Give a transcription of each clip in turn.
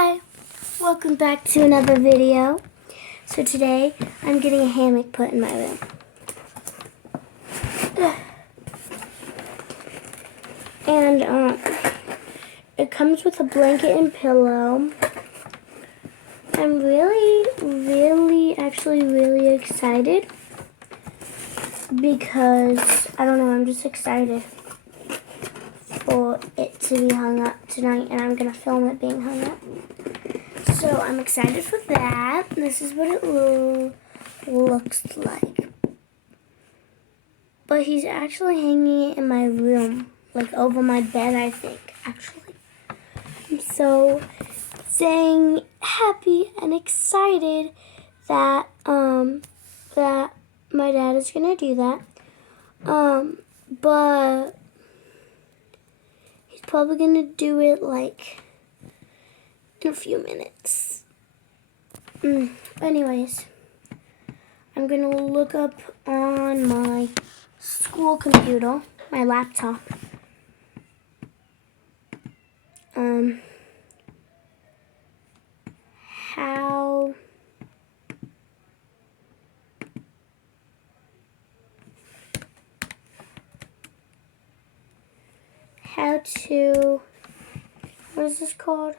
Hi, welcome back to another video. So today I'm getting a hammock put in my room. And it comes with a blanket and pillow. I'm really excited because, I don't know, I'm just excited for it to be hung up tonight, and I'm going to film it being hung up. So I'm excited for that. This is what it looks like. But he's actually hanging it in my room, like over my bed, I think, actually. I'm so happy and excited that that my dad is gonna do that. But he's probably gonna do it like in a few minutes. Anyways, I'm gonna look up on my school computer, my laptop, how to, what is this called?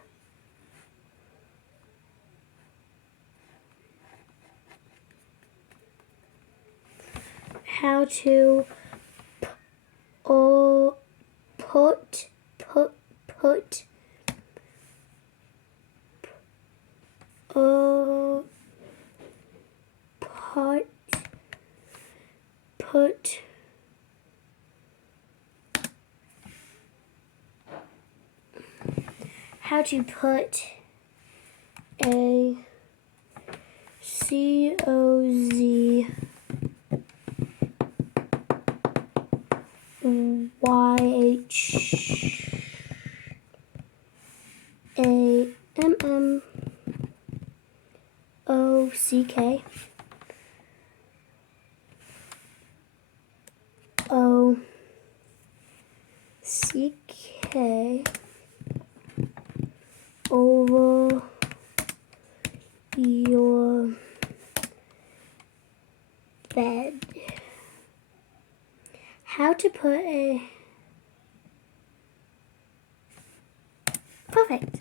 How to put how to put a COZAMMOCK over your bed. How to put a perfect.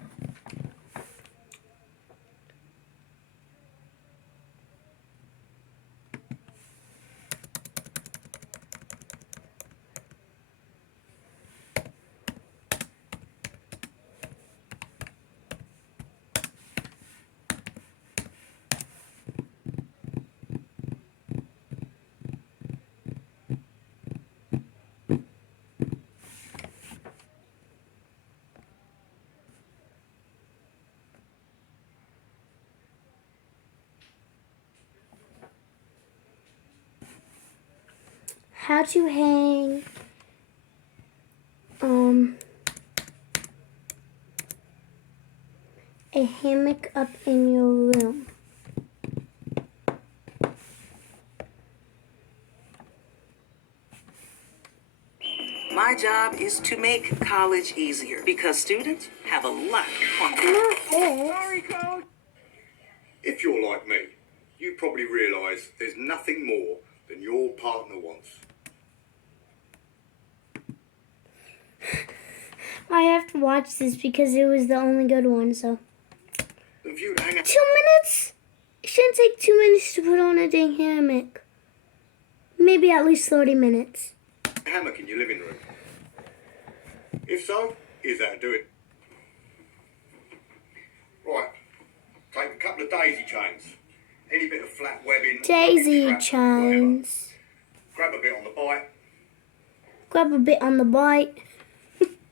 How to hang a hammock up in your room. My job is to make college easier because students have a lot on Sorry, Coach. If you're like me, you probably realise there's nothing more than your partner wants. I have to watch this because it was the only good one, so. If you hang 2 minutes? It shouldn't take 2 minutes to put on a dang hammock. Maybe at least 30 minutes. a hammock in your living room. If so, here's how to do it. Right, take a couple of daisy chains, any bit of flat webbing, Daisy strap, chains. whatever. Grab a bit on the bite, Grab a bit on the bite.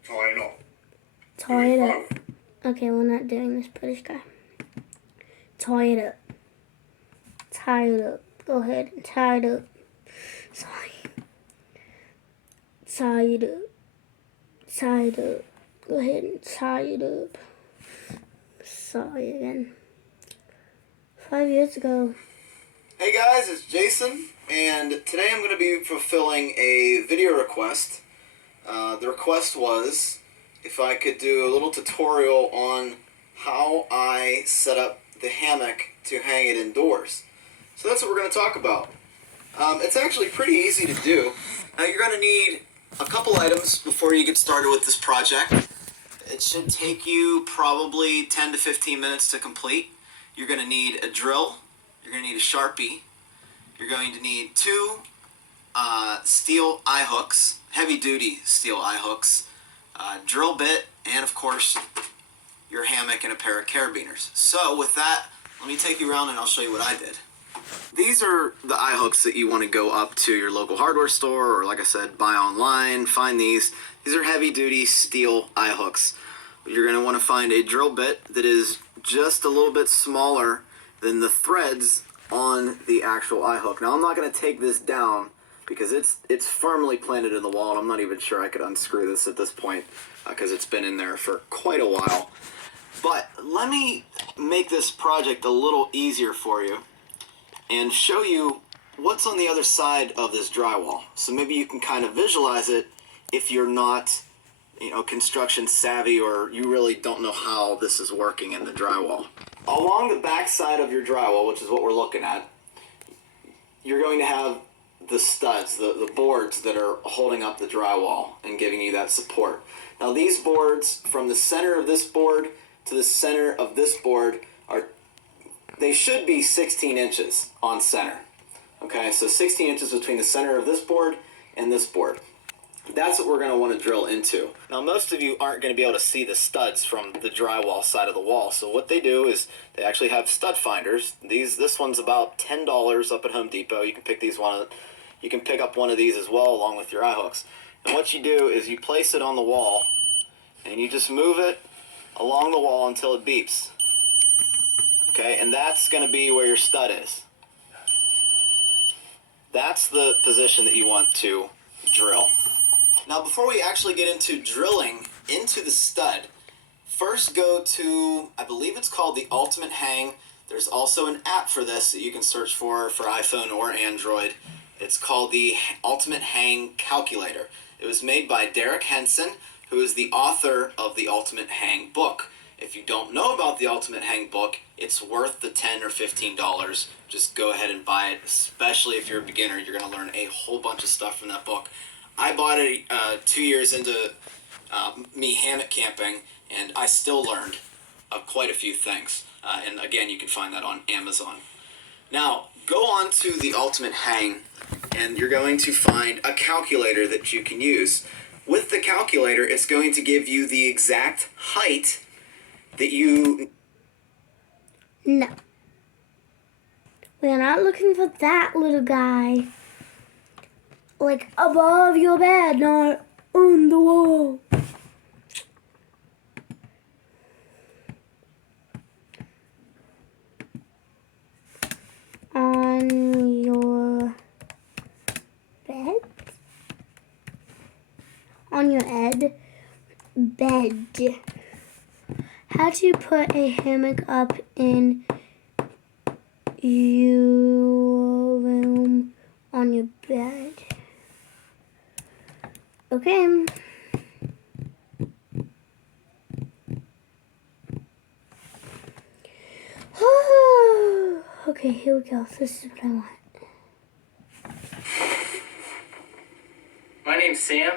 tie a knot. Tie it up. Both. Okay, we're not doing this British guy. Tie it up. Tie it up. Go ahead and tie it up. Sorry. Tie it up. Tie it up. Go ahead and tie it up. Sorry again. 5 years ago. Hey guys, it's Jason, and today I'm going to be fulfilling a video request. The request was if I could do a little tutorial on how I set up the hammock to hang it indoors. So that's what we're going to talk about. It's actually pretty easy to do. You're going to need a couple items before you get started with this project. It should take you probably 10 to 15 minutes to complete. You're going to need a drill. You're going to need a Sharpie. You're going to need two steel eye hooks, heavy-duty steel eye hooks, drill bit, and of course your hammock and a pair of carabiners. So with that, let me take you around and I'll show you what I did. These are the eye hooks that you want to go up to your local hardware store, or like I said, buy online, find these. These are heavy-duty steel eye hooks. You're going to want to find a drill bit that is just a little bit smaller than the threads on the actual eye hook. Now I'm not going to take this down because it's firmly planted in the wall, and I'm not even sure I could unscrew this at this point because it's been in there for quite a while. But let me make this project a little easier for you and show you what's on the other side of this drywall. So maybe you can kind of visualize it if you're not, construction savvy, or you really don't know how this is working in the drywall. Along the back side of your drywall, which is what we're looking at, you're going to have the studs, the boards that are holding up the drywall and giving you that support. Now these boards, from the center of this board to the center of this board, they should be 16 inches on center. Okay, so 16 inches between the center of this board and this board. That's what we're going to want to drill into. Now most of you aren't going to be able to see the studs from the drywall side of the wall, so what they do is they actually have stud finders. This one's about $10 up at Home Depot. You can pick you can pick up one of these as well along with your eye hooks. And what you do is you place it on the wall and you just move it along the wall until it beeps. Okay, and that's going to be where your stud is. That's the position that you want to drill. Now before we actually get into drilling into the stud, first go to, I believe it's called the Ultimate Hang. There's also an app for this that you can search for iPhone or Android. It's called the Ultimate Hang Calculator. It was made by Derek Henson, who is the author of the Ultimate Hang book. If you don't know about the Ultimate Hang book, it's worth the $10 or $15. Just go ahead and buy it, especially if you're a beginner. You're going to learn a whole bunch of stuff from that book. I bought it 2 years into me hammock camping, and I still learned quite a few things. And again, you can find that on Amazon. Now, go on to the Ultimate Hang, and you're going to find a calculator that you can use. With the calculator, it's going to give you the exact height that you... No. We're not looking for that little guy. Like above your bed, not on the wall. On your bed? On your bed. How to put a hammock up in your room on your bed. Okay. Okay, here we go. This is what I want. My name's Sam.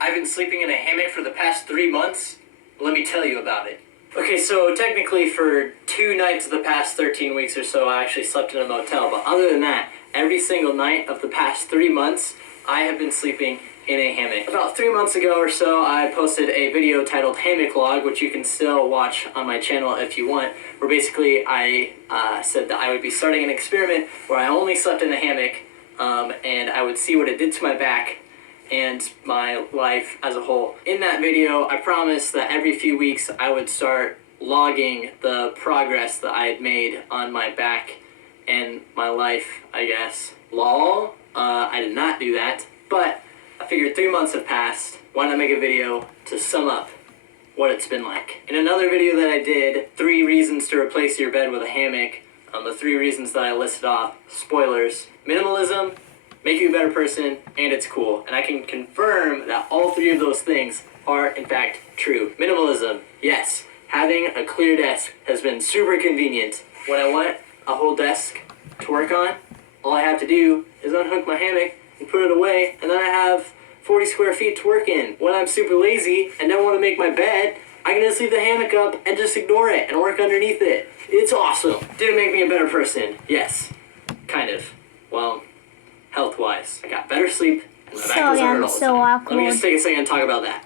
I've been sleeping in a hammock for the past 3 months. Let me tell you about it. Okay, so technically for 2 nights of the past 13 weeks or so, I actually slept in a motel. But other than that, every single night of the past 3 months, I have been sleeping in a hammock. About 3 months ago or so, I posted a video titled Hammock Log, which you can still watch on my channel if you want, where basically I said that I would be starting an experiment where I only slept in a hammock, and I would see what it did to my back and my life as a whole. In that video, I promised that every few weeks I would start logging the progress that I had made on my back and my life, I guess. Lol. I did not do that, but I figured 3 months have passed. Why not make a video to sum up what it's been like? In another video that I did, 3 reasons to replace your bed with a hammock, the 3 reasons that I listed off, spoilers: minimalism, make you a better person, and it's cool. And I can confirm that all 3 of those things are, in fact, true. Minimalism, yes. having a clear desk has been super convenient. When I want a whole desk to work on, all I have to do is unhook my hammock and put it away, and then I have 40 square feet to work in. When I'm super lazy and don't want to make my bed, I can just leave the hammock up and just ignore it and work underneath it. It's awesome. Did it make me a better person? Yes. Kind of. Well, health-wise. I got better sleep, and my back doesn't hurt all the time. Awkward. Let me just take a second and talk about that.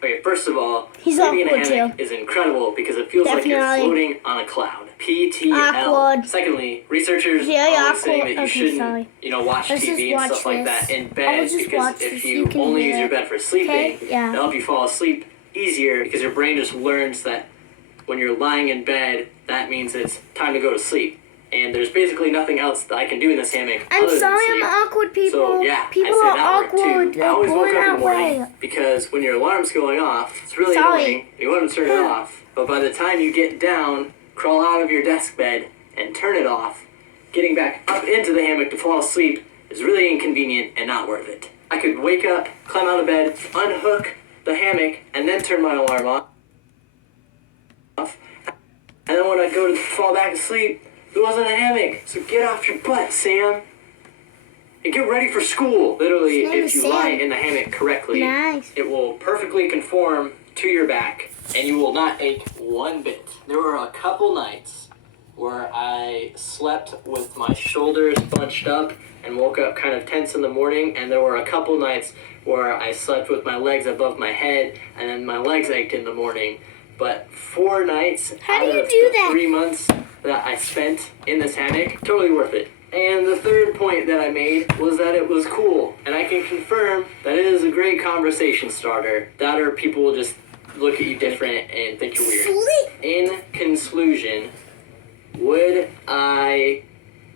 Okay, first of all, He's sleeping in a awkward hammock too. is incredible because it feels like you're floating on a cloud. pt1. Awkward. Secondly, researchers Very are always saying awkward. that you Okay, shouldn't, sorry. watch Let's TV just and watch stuff like this. that in I bed will just because watch if this. you You can only hear use your it. bed for sleeping, Okay, yeah. it'll help you fall asleep easier because your brain just learns that when you're lying in bed, that means it's time to go to sleep. And there's basically nothing else that I can do in this hammock I'm other sorry, than sleep. I'm awkward, people. So yeah, People I say are that worked awkward. too. I They're always woke going up in that the morning way. because when your alarm's going off, it's really Sorry. annoying. You want to turn it off, but by the time you get down, crawl out of your desk bed and turn it off, getting back up into the hammock to fall asleep is really inconvenient and not worth it. I could wake up, climb out of bed, unhook the hammock, and then turn my alarm off. And then when I go to fall back asleep, it wasn't a hammock. So get off your butt, Sam. And get ready for school. Literally, His name if is you Sam. lie in the hammock correctly, Nice. it will perfectly conform to your back, and you will not ache one bit. There were a couple nights where I slept with my shoulders bunched up and woke up kind of tense in the morning, and there were a couple nights where I slept with my legs above my head, and then my legs ached in the morning. But 4 nights How do out you of do the that? 3 months that I spent in this hammock, totally worth it. And the third point that I made was that it was cool. And I can confirm that it is a great conversation starter. That or people will just look at you different and think you're weird. Sleep. In conclusion, would I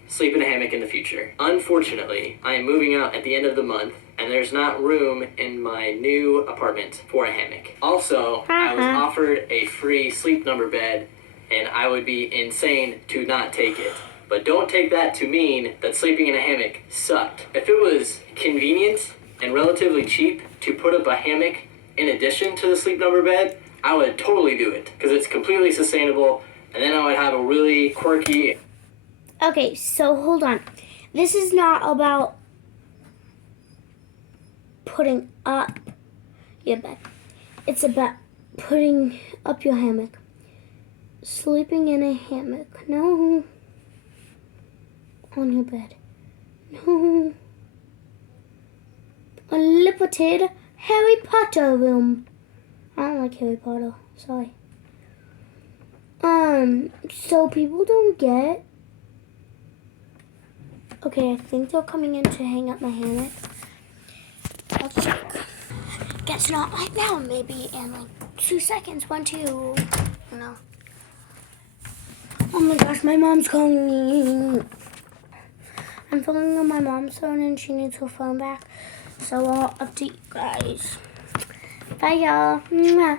sleep in a hammock in the future? Unfortunately, I am moving out at the end of the month, and there's not room in my new apartment for a hammock. Also, I was offered a free sleep number bed, and I would be insane to not take it. But don't take that to mean that sleeping in a hammock sucked. If it was convenient and relatively cheap to put up a hammock in addition to the sleep number bed, I would totally do it because it's completely sustainable, and then I would have a really quirky... Okay, so hold on. This is not about putting up your bed. It's about putting up your hammock. Sleeping in a hammock. No. On your bed. No. Unlimited Harry Potter room. I don't like Harry Potter. Sorry. So people don't get... Okay, I think they're coming in to hang up my hammock. I'll check. Guess not right now. Maybe in like 2 seconds. 1, 2. No. Oh my gosh, my mom's calling me. I'm filming on my mom's phone and she needs her phone back. So I'll update you guys. Bye, y'all. Mwah.